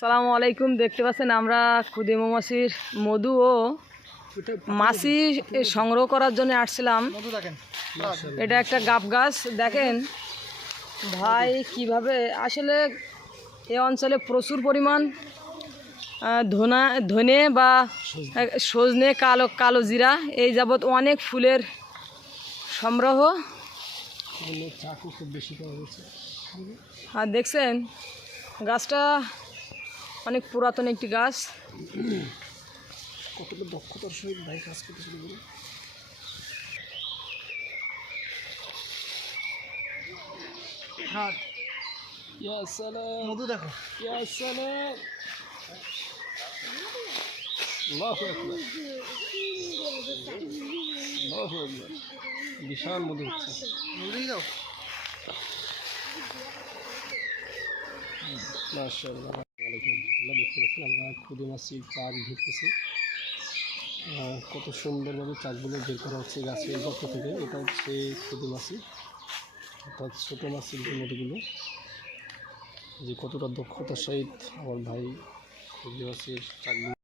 সালামু আলাইকুম দেখতে পাচ্ছেন আমরা খুদে মৌমাছির মধু ও মাছি সংগ্রহ করার জন্য আসছিলাম। এটা একটা গাব গাছ দেখেন। ভাই কীভাবে? আসলে এ অঞ্চলে প্রচুর পরিমাণ ধনা ধনে বা সজনে কালো কালো জিরা এই যাবৎ অনেক ফুলের সংগ্রহ। আর দেখছেন গাছটা অনেক পুরাতন একটি গাছ। কতটা দক্ষতার সহিত ভাই কাজ করতে শুরু করে হ্যাঁ ইয়া সালাম। মধু দেখো। ইয়া বিশাল মধু হচ্ছে। মধুই দাও। মাশাআল্লাহ। ওয়ালাইকুম রহমতুল্লাহ। দেখতে পাচ্ছেন, আমরা খুদে মাছির চাক ধরতেছি কত সুন্দরভাবে চাকগুলো বের করা হচ্ছে গাছের গর্ত থেকে। এটা হচ্ছে খুদে মাছি অর্থাৎ ছোটো মাছের যে মধুগুলো যে কতটা দক্ষতার সহিত আমার ভাই খুদে মাছির চাকগুলো